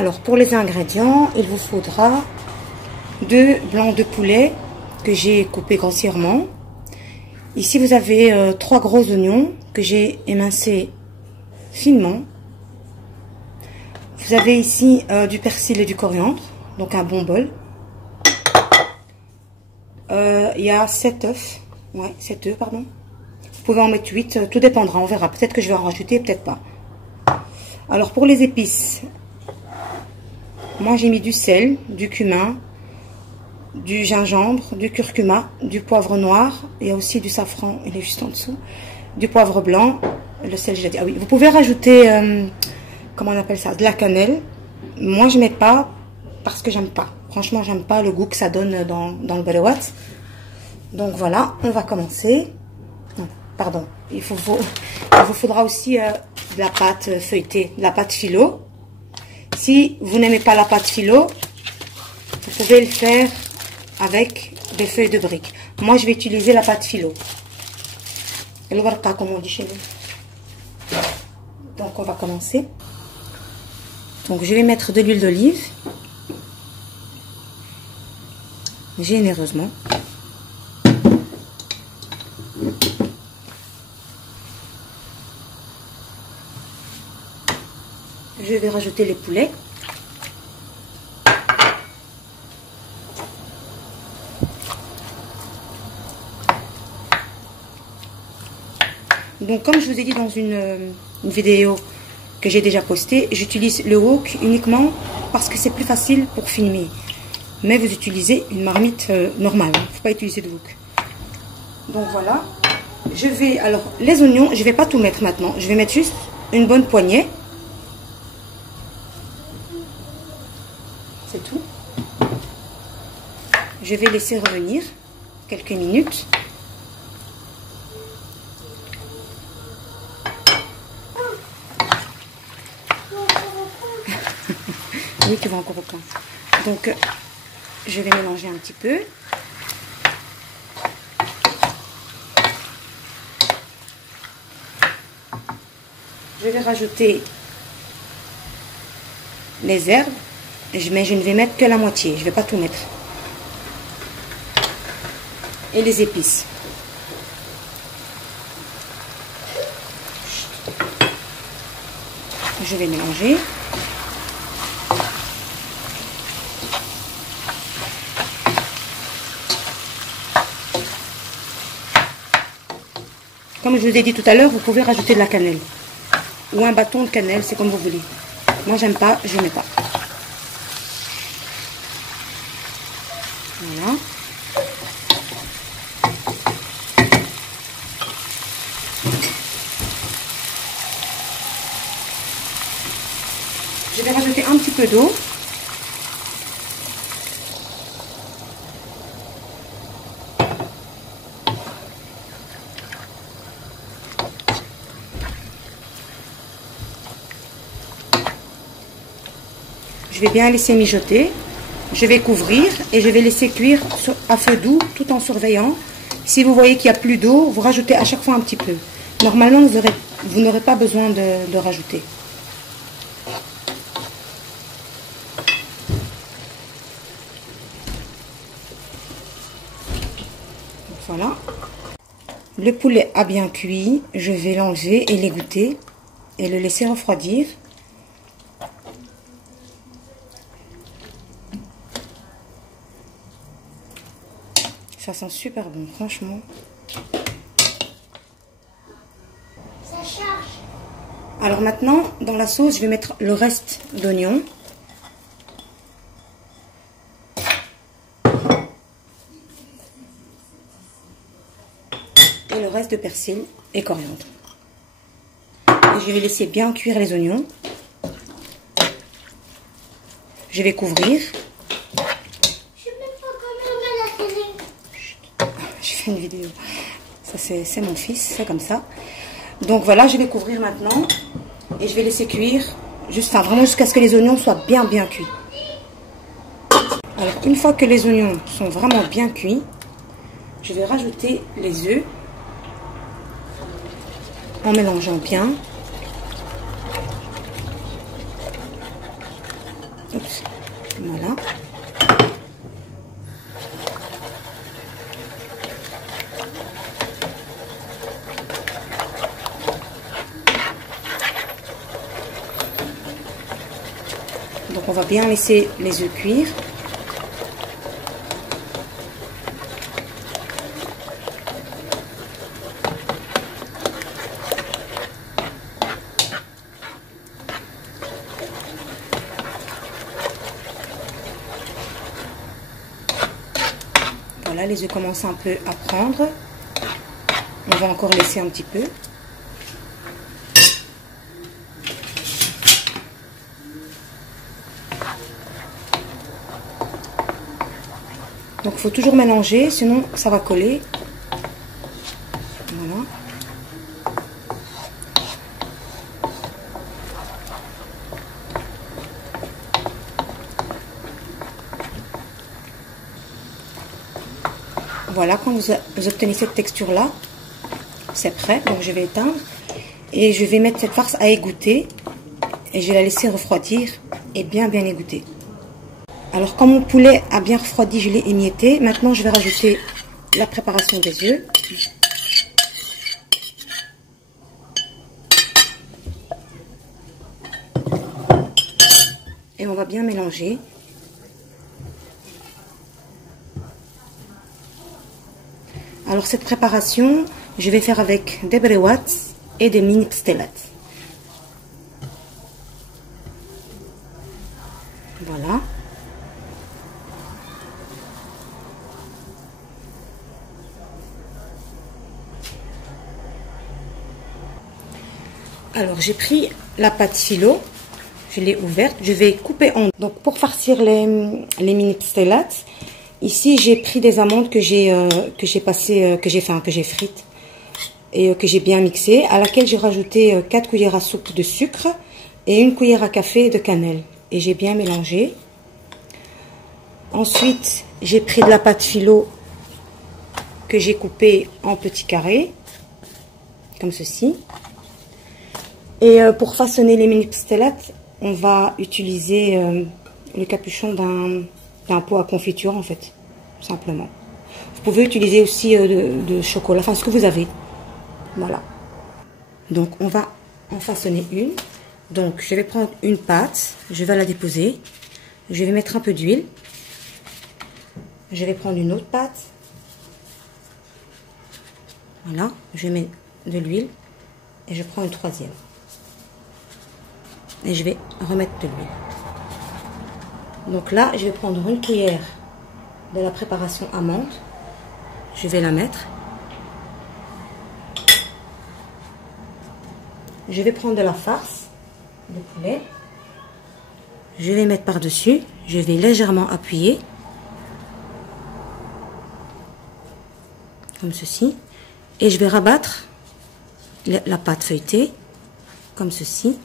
Alors pour les ingrédients, il vous faudra 2 blancs de poulet que j'ai coupés grossièrement. Ici vous avez 3 gros oignons que j'ai émincés finement. Vous avez ici du persil et du coriandre, donc un bon bol. Il y a 7 œufs, ouais 7 œufs pardon. Vous pouvez en mettre 8, tout dépendra, on verra. Peut-être que je vais en rajouter, peut-être pas. Alors pour les épices, moi j'ai mis du sel, du cumin, du gingembre, du curcuma, du poivre noir. Il y a aussi du safran, il est juste en dessous. Du poivre blanc, le sel j'ai dit. Ah oui, vous pouvez rajouter, comment on appelle ça, de la cannelle. Moi je mets pas parce que j'aime pas. Franchement j'aime pas le goût que ça donne dans le balawat. Donc voilà, on va commencer. Non, pardon, il vous faudra aussi de la pâte feuilletée, de la pâte philo. Si vous n'aimez pas la pâte philo, vous pouvez le faire avec des feuilles de briques. Moi, je vais utiliser la pâte philo. Le warqa, comme on dit chez nous. Donc, on va commencer. Donc, je vais mettre de l'huile d'olive. Généreusement. Je vais rajouter les poulets. Donc comme je vous ai dit dans une vidéo que j'ai déjà postée, j'utilise le wok uniquement parce que c'est plus facile pour filmer. Mais vous utilisez une marmite normale, il ne faut pas utiliser de wok. Donc voilà, je vais, alors les oignons, je ne vais pas tout mettre maintenant, je vais mettre juste une bonne poignée. C'est tout. Je vais laisser revenir quelques minutes. Oui, tu vas encore au coin. Donc, je vais mélanger un petit peu. Je vais rajouter les herbes. Mais je ne vais mettre que la moitié, je ne vais pas tout mettre. Et les épices. Je vais mélanger. Comme je vous ai dit tout à l'heure, vous pouvez rajouter de la cannelle. Ou un bâton de cannelle, c'est comme vous voulez. Moi, j'aime pas, je ne mets pas. Voilà. Je vais rajouter un petit peu d'eau. Je vais bien laisser mijoter. Je vais couvrir et je vais laisser cuire à feu doux tout en surveillant. Si vous voyez qu'il n'y a plus d'eau, vous rajoutez à chaque fois un petit peu. Normalement, vous n'aurez pas besoin de rajouter. Voilà. Le poulet a bien cuit. Je vais l'enlever et l'égoutter et le laisser refroidir. Ça sent super bon, franchement. Ça charge. Alors maintenant, dans la sauce, je vais mettre le reste d'oignon. Et le reste de persil et coriandre. Et je vais laisser bien cuire les oignons. Je vais couvrir. Une vidéo, ça c'est mon fils, c'est comme ça. Donc voilà, je vais couvrir maintenant et je vais laisser cuire vraiment jusqu'à ce que les oignons soient bien cuits. Alors une fois que les oignons sont vraiment bien cuits, je vais rajouter les œufs en mélangeant bien. Oups. Voilà. Donc on va bien laisser les œufs cuire. Voilà, les œufs commencent un peu à prendre. On va encore laisser un petit peu. Donc il faut toujours mélanger, sinon ça va coller. Voilà. Voilà, quand vous obtenez cette texture-là, c'est prêt. Donc je vais éteindre et je vais mettre cette farce à égoutter et je vais la laisser refroidir et bien égoutter. Alors quand mon poulet a bien refroidi, je l'ai émietté. Maintenant je vais rajouter la préparation des œufs. Et on va bien mélanger. Alors cette préparation, je vais faire avec des brewats et des mini pastelates. Voilà. Alors j'ai pris la pâte philo, je l'ai ouverte, je vais couper en... Donc pour farcir les mini pastelates, ici j'ai pris des amandes que j'ai frites et que j'ai bien mixées, à laquelle j'ai rajouté 4 cuillères à soupe de sucre et 1 cuillère à café de cannelle. Et j'ai bien mélangé. Ensuite, j'ai pris de la pâte philo que j'ai coupée en petits carrés, comme ceci. Et pour façonner les mini pastelates, on va utiliser le capuchon d'un pot à confiture, en fait, simplement. Vous pouvez utiliser aussi de chocolat, enfin ce que vous avez. Voilà. Donc on va en façonner une. Donc je vais prendre une pâte, je vais la déposer. Je vais mettre un peu d'huile. Je vais prendre une autre pâte. Voilà, je mets de l'huile et je prends une troisième. Et je vais remettre de l'huile. Donc là, je vais prendre une cuillère de la préparation amande. Je vais la mettre. Je vais prendre de la farce de poulet. Je vais mettre par-dessus. Je vais légèrement appuyer. Comme ceci. Et je vais rabattre la pâte feuilletée. Comme ceci.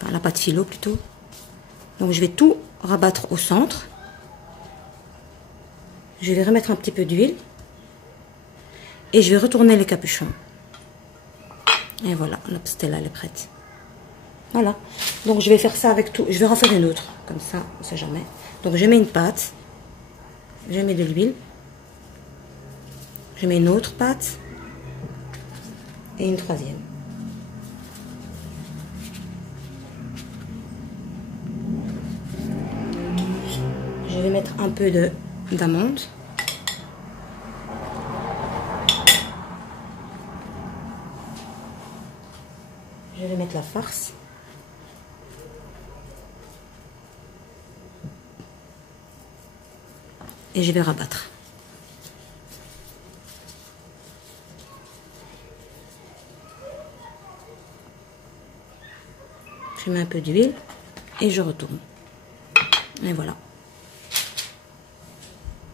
Enfin, la pâte philo plutôt. Donc je vais tout rabattre au centre. Je vais remettre un petit peu d'huile. Et je vais retourner les capuchons. Et voilà, la pastella elle est prête. Voilà. Donc je vais faire ça avec tout. Je vais refaire une autre. Comme ça, on ne sait jamais. Donc je mets une pâte. Je mets de l'huile. Je mets une autre pâte. Et une troisième. Je vais mettre un peu d'amande. Je vais mettre la farce. Et je vais rabattre. Je mets un peu d'huile et je retourne. Et voilà.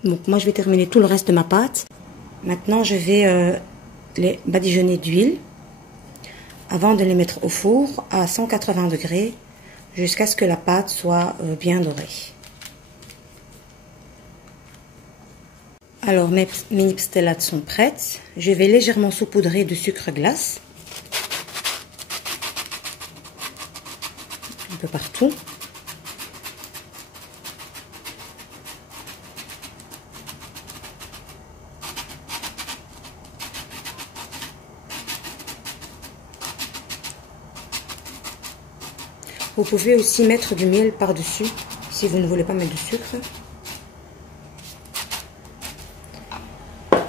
Donc moi je vais terminer tout le reste de ma pâte. Maintenant je vais les badigeonner d'huile avant de les mettre au four à 180 degrés jusqu'à ce que la pâte soit bien dorée. Alors mes mini pastelates sont prêtes. Je vais légèrement saupoudrer de sucre glace. Un peu partout. Vous pouvez aussi mettre du miel par-dessus si vous ne voulez pas mettre de sucre.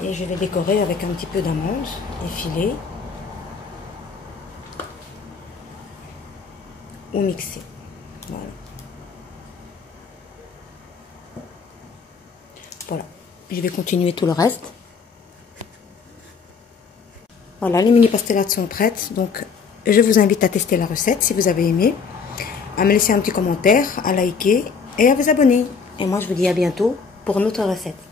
Et je vais décorer avec un petit peu d'amandes effilées ou mixées. Voilà. Voilà. Je vais continuer tout le reste. Voilà, les mini pastelates sont prêtes. Donc, je vous invite à tester la recette si vous avez aimé, à me laisser un petit commentaire, à liker et à vous abonner. Et moi, je vous dis à bientôt pour une autre recette.